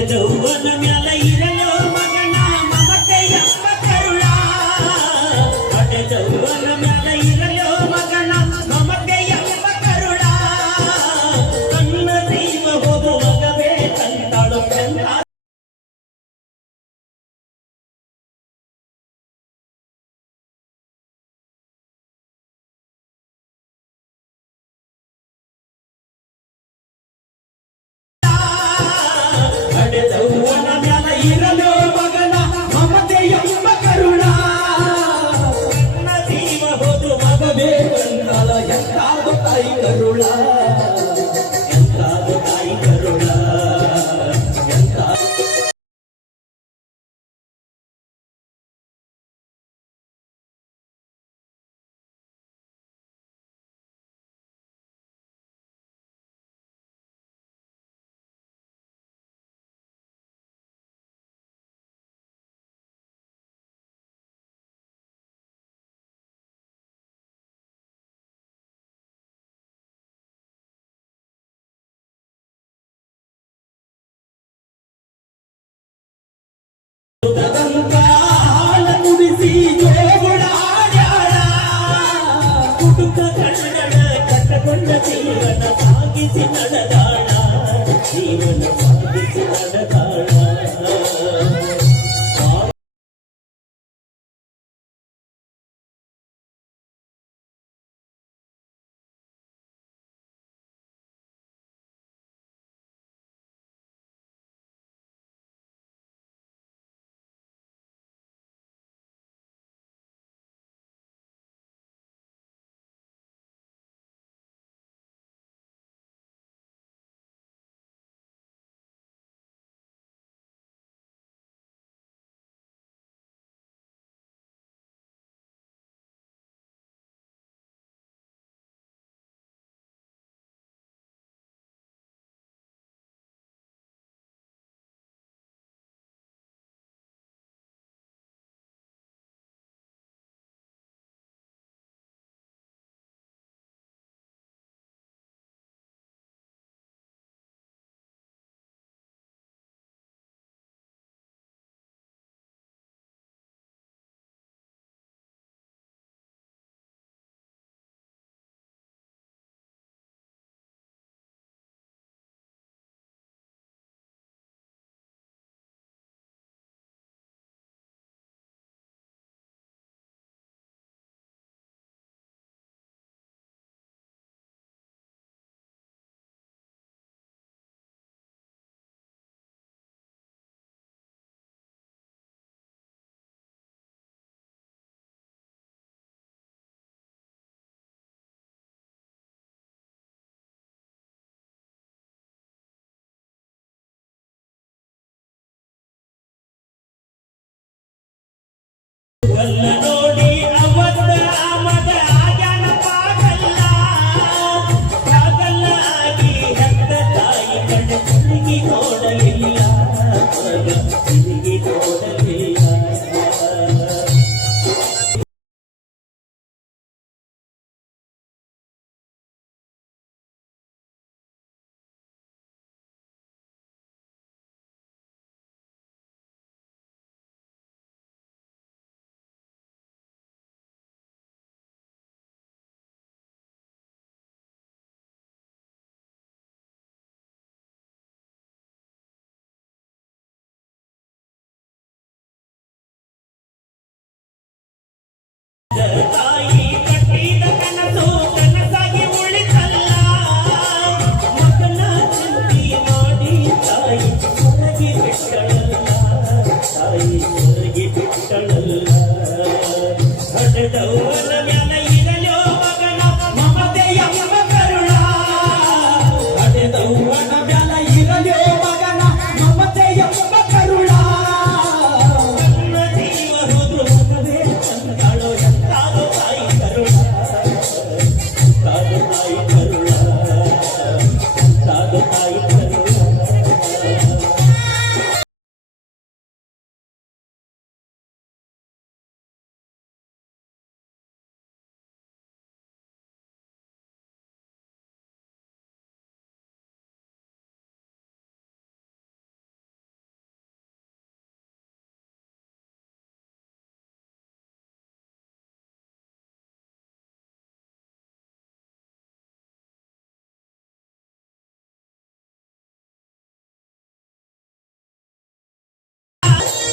दौवन म्याला इरला ಎಂತಾದು ತಾಯಿ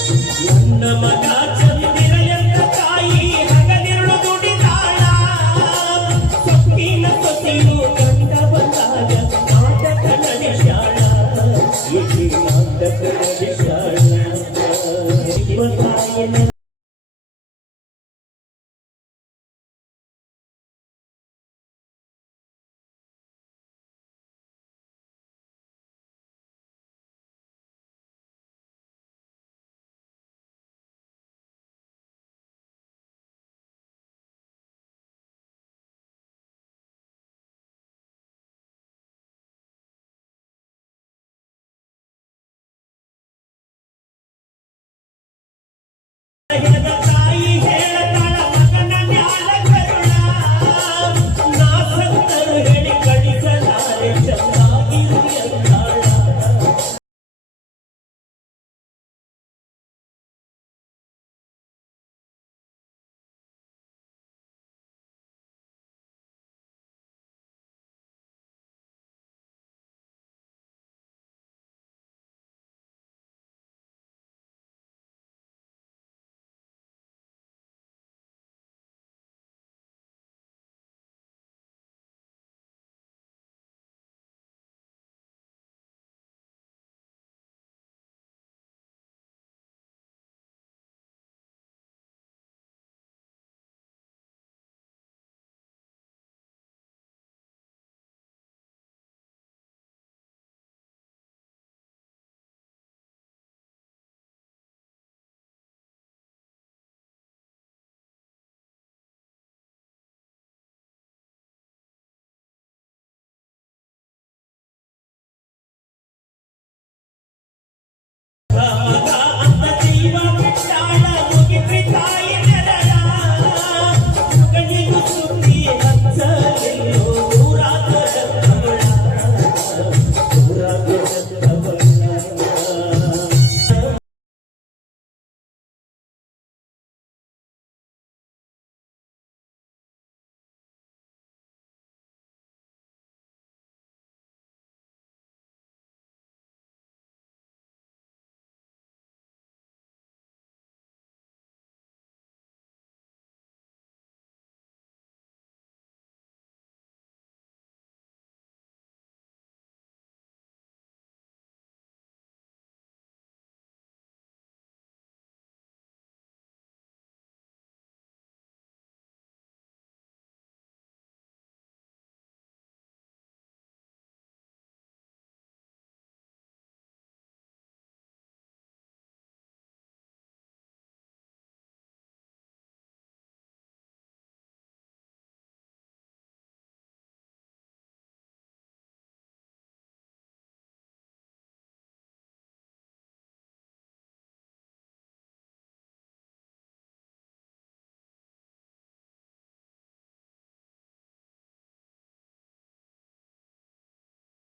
ನನ್ನ Obrigada.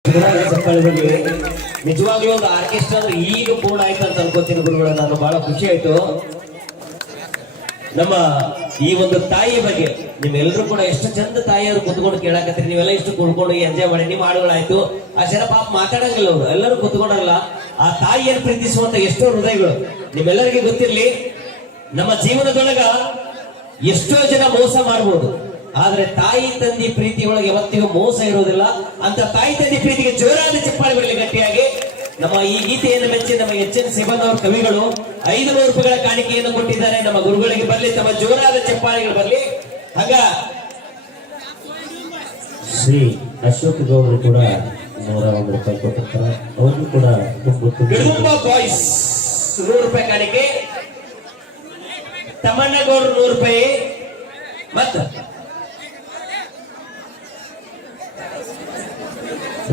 ಚಪ್ಪಾಳೆದಲ್ಲಿ ನಿಜವಾಗ್ಲೂ ಒಂದು ಆರ್ಕೆಸ್ಟ್ರಾ ಅಂದ್ರೆ ಈಗ ಪೂರ್ಣ ಆಯ್ತು ಅಂತ ಅನ್ಕೋತೀನಿ ಗುರುಗಳ, ನಾನು ಬಹಳ ಖುಷಿ ಆಯ್ತು. ನಮ್ಮ ಈ ಒಂದು ತಾಯಿ ಬಗ್ಗೆ ನಿಮ್ಮೆಲ್ಲರೂ ಕೂಡ ಎಷ್ಟು ಚಂದ ತಾಯಿಯವರು ಕುತ್ಕೊಂಡು ಕೇಳಾಕತ್ತೀರಿ. ನೀವೆಲ್ಲ ಇಷ್ಟು ಕುಡ್ಕೊಂಡು ಎಂಜಾಯ್ ಮಾಡಿ, ನಿಮ್ಮ ಹಾಡುಗಳಾಯ್ತು. ಆ ಶರ ಪಾಪ ಮಾತಾಡಂಗಿಲ್ಲ ಅವರು, ಎಲ್ಲರೂ ಕುತ್ಕೊಂಡಲ್ಲ ಆ ತಾಯಿಯನ್ನು ಪ್ರೀತಿಸುವಂತ ಎಷ್ಟೋ ಹೃದಯಗಳು ನಿಮ್ಮೆಲ್ಲರಿಗೆ ಗೊತ್ತಿರಲಿ. ನಮ್ಮ ಜೀವನದೊಳಗ ಎಷ್ಟೋ ಜನ ಮೋಸ ಮಾಡ್ಬೋದು. ಆದ್ರೆ ತಾಯಿ ತಂದಿ ಪ್ರೀತಿ ಒಳಗೆ ಯಾವತ್ತಿಗೂ ಮೋಸ ಇರೋದಿಲ್ಲ. ಅಂತ ತಾಯಿ ತಂದಿ ಪ್ರೀತಿಗೆ ಜೋರಾದ ಚಪ್ಪಾಳೆ ಬರಲಿ ಗಟ್ಟಿಯಾಗಿ. ನಮ್ಮ ಈ ಗೀತೆಯನ್ನು ಮೆಚ್ಚಿ ನಮ್ಮ ಎಚ್ ಎನ್ ಶಿವನ್ ಅವರ ಕವಿಗಳು ಐದು ನೂರು ರೂಪಾಯಿಗಳ ಕಾಣಿಕೆಯನ್ನು ಕೊಟ್ಟಿದ್ದಾರೆ. ನಮ್ಮ ಗುರುಗಳಿಗೆ ಬರಲಿ ತಮ್ಮ ಜೋರಾದ ಚಪ್ಪಾಳೆಗಳು ಬರಲಿ. ಹಾಗ ಶ್ರೀ ಅಶೋಕ್ ಗೌಡರು ಕೂಡ ನೂರ ಒಂದು ರೂಪಾಯಿ ಕೊಟ್ಟಿರ್ತಾರೆ. ಅವ್ರಿಗೂ ಕೂಡ ಬಾಯ್ಸ್ ನೂರು ರೂಪಾಯಿ ಕಾಣಿಕೆ. ತಮ್ಮಣ್ಣಗೌಡರು ನೂರು ರೂಪಾಯಿ. ಮತ್ತ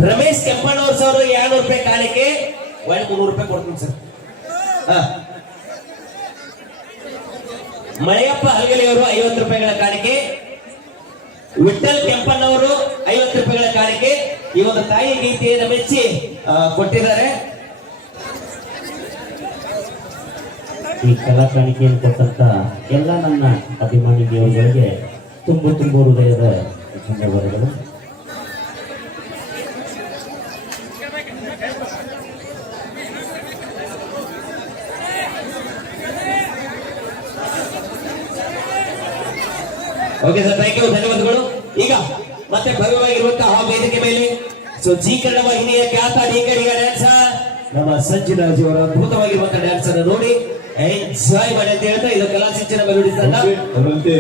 ರಮೇಶ್ ಕೆಂಪಣ್ಣವ್ರ ಸರ್ ಎರಡ್ನೂರು ರೂಪಾಯಿ ಕಾಲಕ್ಕೆ ಒಳ್ಳೆ ಮುನ್ನೂರು ರೂಪಾಯಿ ಕೊಡ್ತೀನಿ ಸರ್. ಮಳೆಯಪ್ಪ ಅವರು ಐವತ್ತು ರೂಪಾಯಿಗಳ ಕಾಣಿಕೆ ವಿಠಲ್ ಕೆಂಪಣ್ಣವರು ಐವತ್ತು ರೂಪಾಯಿಗಳ ಕಾಣಿಕೆ ಈ ಒಂದು ತಾಯಿ ಗೀತೆಯನ್ನು ಮೆಚ್ಚಿ ಕೊಟ್ಟಿದ್ದಾರೆ. ಈ ಕಲಾ ಕಾಣಿಕೆಯನ್ನು ಕೊಟ್ಟಂತ ಎಲ್ಲ ನನ್ನ ಅಭಿಮಾನಿ ದೇವರುಗಳಿಗೆ ತುಂಬ ತುಂಬ ಹೃದಯದ ಧನ್ಯವಾದಗಳು. ಓಕೆ ಸರ್ ಥ್ಯಾಂಕ್ ಯು ಧನ್ಯವಾದಗಳು. ಈಗ ಮತ್ತೆ ಭವ್ಯವಾಗಿರುವಂತಹ ವೇದಿಕೆ ಮೇಲೆ ಸೊ ಜಿ ಕನ್ನಡ ವಾಹಿನಿಯ ಖ್ಯಾತ ಡಿಂಗಡಿಗ ಡ್ಯಾನ್ಸರ್ ನಮ್ಮ ಸಂಜುರಾಜ್ ಅವರ ಅದ್ಭುತವಾಗಿರುವಂತಹ ಡ್ಯಾನ್ಸರ್ ನೋಡಿ. ಎಂಜಾಯ್ ಮಾಡಿ ಅಂತ ಹೇಳ್ತಾ, ಇದು ಕಲಾ ಸಿಂಚನ ಅದರಂತೆ